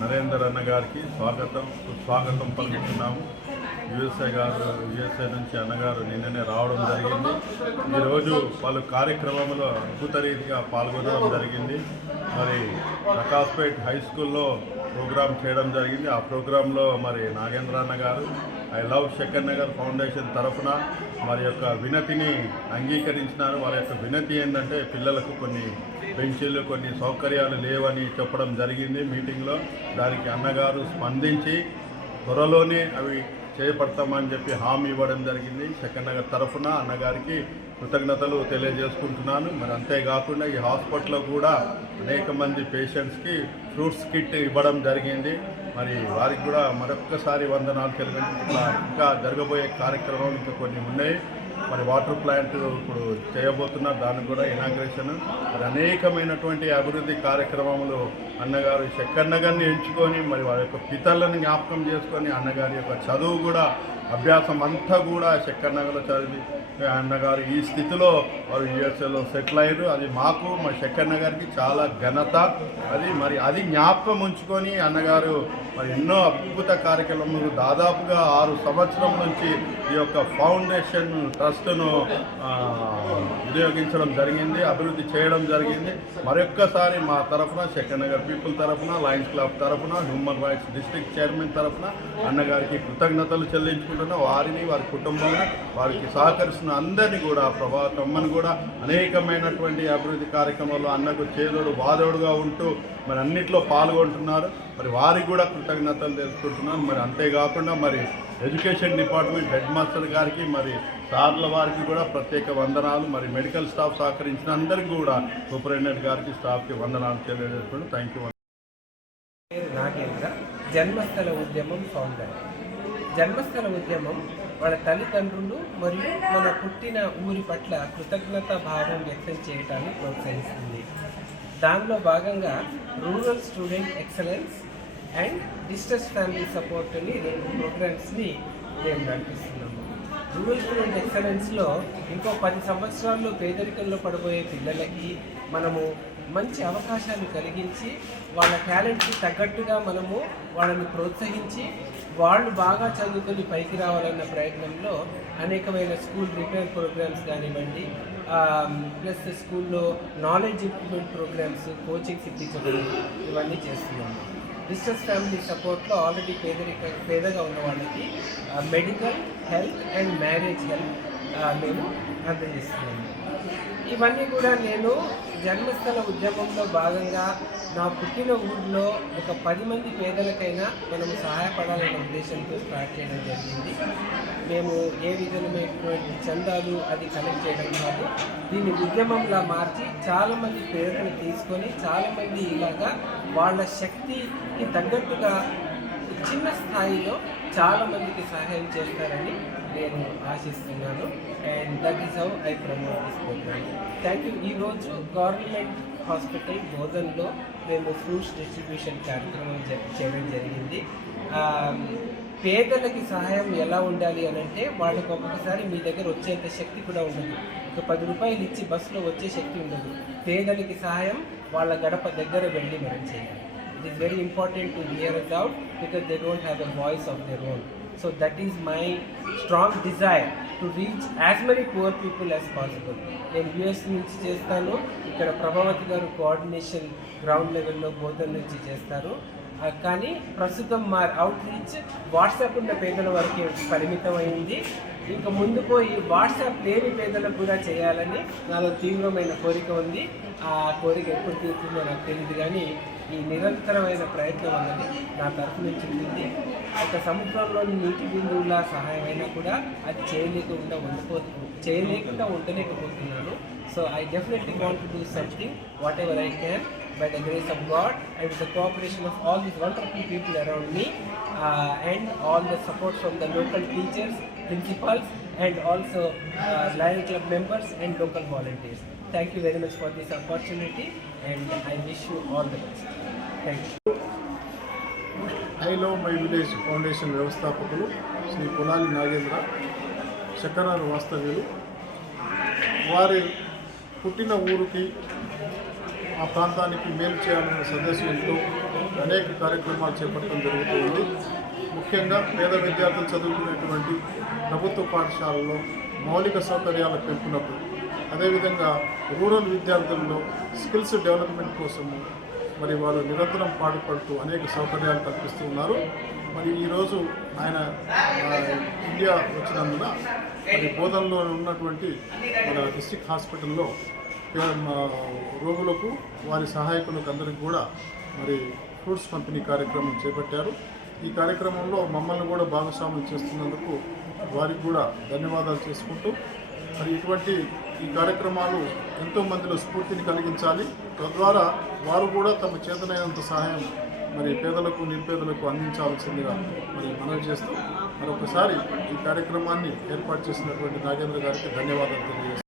నరేందర్ అన్న గారికి సుస్వాగతం పలుకుతున్నాము. యుఎస్ఏ నుంచి అన్నగారు నిన్ననే రావడం జరిగింది. ఈరోజు పలు కార్యక్రమంలో అద్భుత రీతిగా పాల్గొనడం జరిగింది. మరి ప్రకాష్పేట్ హై స్కూల్లో ప్రోగ్రాం చేయడం జరిగింది. ఆ ప్రోగ్రాంలో మరి నాగేంద్ర అన్న గారు I love Shankar Nagar foundation తరఫున వారి యొక్క వినతిని అంగీకరించినారు. వారి యొక్క వినతి ఏంటంటే పిల్లలకు కొన్ని బెంచీలు కొన్ని సౌకర్యాలు లేవని చెప్పడం జరిగింది మీటింగ్లో. దానికి అన్నగారు స్పందించి త్వరలోనే అవి చేపడతామని చెప్పి హామీ ఇవ్వడం జరిగింది. శంకర్ నగర్ తరఫున అన్నగారికి కృతజ్ఞతలు తెలియజేసుకుంటున్నాను. మరి అంతేకాకుండా ఈ హాస్పిటల్లో కూడా అనేక మంది పేషెంట్స్కి ఫ్రూట్స్ కిట్ ఇవ్వడం జరిగింది. మరి వారికి కూడా మరొక్కసారి వందనాలు తెలియజేస్తున్నా. ఇంకా జరగబోయే కార్యక్రమాలు ఇంకా కొన్ని ఉన్నాయి. మరి వాటర్ ప్లాంట్ ఇప్పుడు చేయబోతున్నారు, దానికి కూడా ఇనాగ్రేషన్. మరి అనేకమైనటువంటి అభివృద్ధి కార్యక్రమములు అన్నగారు శంకర్ నగర్ని ఎంచుకొని మరి వారి యొక్క పితరులను జ్ఞాపకం చేసుకొని అన్నగారి యొక్క చదువు కూడా అభ్యాసం అంతా కూడా శంకర్ నగర్లో చదివి అన్నగారు ఈ స్థితిలో వారు యుఎస్ఏలో సెటిల్ అయ్యారు. అది మాకు మా శంకర్ నగర్కి చాలా ఘనత. అది జ్ఞాపకం ఉంచుకొని అన్నగారు మరి ఎన్నో అద్భుత కార్యక్రమాలు దాదాపుగా 6 సంవత్సరం నుంచి ఈ యొక్క ఫౌండేషన్ ట్రస్ట్ను వినియోగించడం జరిగింది, అభివృద్ధి చేయడం జరిగింది. మరొక్కసారి మా తరఫున శంకర్ నగర్ పీపుల్ తరఫున, లయన్స్ క్లబ్ తరఫున, హ్యూమన్ రైట్స్ డిస్ట్రిక్ట్ చైర్మన్ తరఫున అన్నగారికి కృతజ్ఞతలు చెల్లించుకుంటున్నా. వారిని వారి కుటుంబాన్ని వారికి సహకరిస్తున్న అందరినీ కూడా ప్రభావమ్మని కూడా అనేకమైనటువంటి అభివృద్ధి కార్యక్రమాల్లో అన్నకు చేదోడు వాదోడుగా ఉంటూ మరి అన్నిట్లో పాల్గొంటున్నారు. మరి వారికి కూడా కృతజ్ఞతలు తెలుసుకుంటున్నాను. మరి అంతేకాకుండా మరి ఎడ్యుకేషన్ డిపార్ట్మెంట్ హెడ్ మాస్టర్ గారికి మరి సార్ల వారికి కూడా ప్రత్యేక వందనాలు. మరి మెడికల్ స్టాఫ్ సహకరించిన అందరికీ కూడా సూపరింటెండెంట్ గారికి స్టాఫ్కి వందనాలు తెలియజేస్తున్నాను. Thank you. నాగేంద్ర జన్మస్థల ఉద్యమం ఫౌండర్. జన్మస్థల ఉద్యమం వాళ్ళ తల్లిదండ్రులు మరియు మన పుట్టిన ఊరి పట్ల కృతజ్ఞత భావం వ్యక్తం చేయడాన్ని ప్రోత్సహిస్తుంది. దానిలో భాగంగా rural student excellence and distress family support అని 2 ప్రోగ్రామ్స్ని మేము నడిపిస్తున్నాము. రూరల్ స్టూడెంట్ ఎక్సలెన్స్లో ఇంకో 10 సంవత్సరాల్లో పేదరికంలో పడబోయే పిల్లలకి మనము మంచి అవకాశాలు కలిగించి వాళ్ళ టాలెంట్కి తగ్గట్టుగా మనము వాళ్ళని ప్రోత్సహించి వాళ్ళు బాగా చదువుకొని పైకి రావాలన్న ప్రయత్నంలో అనేకమైన స్కూల్ రిపేర్ ప్రోగ్రామ్స్ కానివ్వండి, ప్లస్ స్కూల్లో నాలెడ్జ్ ఇంప్రూవ్మెంట్ ప్రోగ్రామ్స్, కోచింగ్స్ ఇప్పించడం ఇవన్నీ చేస్తున్నాము. డిస్ట్రెస్ ఫ్యామిలీ సపోర్ట్లో ఆల్రెడీ పేదగా ఉన్న వాళ్ళకి medical health and marriage health మేము అందజేస్తున్నాము. ఇవన్నీ కూడా నేను జన్మస్థల ఉద్యమంలో భాగంగా నా పుట్టిన ఊరిలో ఒక 10 మంది పేదలకైనా మనము సహాయపడాలనే ఉద్దేశంతో స్టార్ట్ చేయడం జరిగింది. మేము ఏ విధమైనటువంటి చందాలు అది కలెక్ట్ చేయడం కాదు, దీన్ని ఉద్యమంలా మార్చి చాలామంది పేదలను తీసుకొని చాలామంది ఇలాగా వాళ్ళ శక్తికి తగ్గట్టుగా చిన్న స్థాయిలో చాలామందికి సహాయం చేస్తారని నేను ఆశిస్తున్నాను. And that is how I promote this program. Thank you. ఈరోజు గవర్నమెంట్ హాస్పిటల్ బోధన్లో మేము ఫ్రూట్స్ డిస్ట్రిబ్యూషన్ కార్యక్రమం చేయడం జరిగింది. పేదలకి సహాయం ఎలా ఉండాలి అని అంటే వాళ్ళకి ఒక్కొక్కసారి మీ దగ్గర వచ్చేంత శక్తి కూడా ఉండదు. ఒక 10 రూపాయలు ఇచ్చి బస్సులో వచ్చే శక్తి ఉండదు. పేదలకి సహాయం వాళ్ళ గడప దగ్గర వెళ్ళి మనం చేయాలి. It is very important to hear us out because they don't have a voice of their own. So that is my strong desire to reach as many poor people as possible. నేను US నుంచి చేస్తాను, ఇక్కడ ప్రభావతి గారు coordination ground లెవెల్లో బోధన నుంచి చేస్తారు. కానీ ప్రస్తుతం మా అవుట్ రీచ్ వాట్సాప్ ఉన్న పేదల వరకే పరిమితమైంది. ఇంకా ముందు పోయి వాట్సాప్ లేని పేదలకు కూడా చేయాలని నాలో తీవ్రమైన కోరిక ఉంది. ఆ కోరిక ఎప్పుడు తీరుతుందో నాకు తెలియదు, కానీ ఈ నిరంతరమైన ప్రయత్నం అన్నది నా తరఫు నుంచి ఉంటుంది. ఒక సముద్రంలోని నీటి బిందువుల సహాయమైనా కూడా అది చేయలేకుండా ఉండలేకపోతున్నాను. So I definitely want to do something whatever I can by the grace of God and with the cooperation of all these wonderful people around me and all the support from the local teachers, principals and also Lion Club members and local volunteers. Thank you very much for this opportunity and I wish you all the best. Thank you. I love my village foundation వ్యవస్థాపకులు శ్రీ పొలాలి నాగేంద్ర శంకరనగర్ వాస్తవ్యులు. వారి పుట్టిన ఊరికి ఆ ప్రాంతానికి మేలు చేయాలనే సదస్సులతో అనేక కార్యక్రమాలు చేపట్టడం జరుగుతుంది. ముఖ్యంగా పేద విద్యార్థులు చదువుకునేటువంటి ప్రభుత్వ పాఠశాలలో మౌలిక సౌకర్యాల పెంపునకు, అదేవిధంగా రూరల్ విద్యార్థుల్లో స్కిల్స్ డెవలప్మెంట్ కోసము మరి వారు నిరంతరం పాటుపడుతూ అనేక సౌకర్యాలు కల్పిస్తూ ఉన్నారు. మరి ఈరోజు ఆయన ఇండియా వచ్చినందున మరి బోధనలో ఉన్నటువంటి మన డిస్ట్రిక్ట్ హాస్పిటల్లో రోగులకు వారి సహాయకులకు అందరికీ కూడా మరి ఫ్రూట్స్ పంపిణీ కార్యక్రమం చేపట్టారు. ఈ కార్యక్రమంలో మమ్మల్ని కూడా భాగస్వాములు చేస్తున్నందుకు వారికి కూడా ధన్యవాదాలు చేసుకుంటూ మరి ఇటువంటి ఈ కార్యక్రమాలు ఎంతో మందిలో స్ఫూర్తిని కలిగించాలి. తద్వారా వారు కూడా తమ చేతనైనంత సహాయం మరి పేదలకు నిరుపేదలకు అందించాల్సిందిగా మరి మనవి చేస్తూ మరొకసారి ఈ కార్యక్రమాన్ని ఏర్పాటు చేసినటువంటి నాగేంద్ర గారికి ధన్యవాదాలు తెలియజేస్తాను.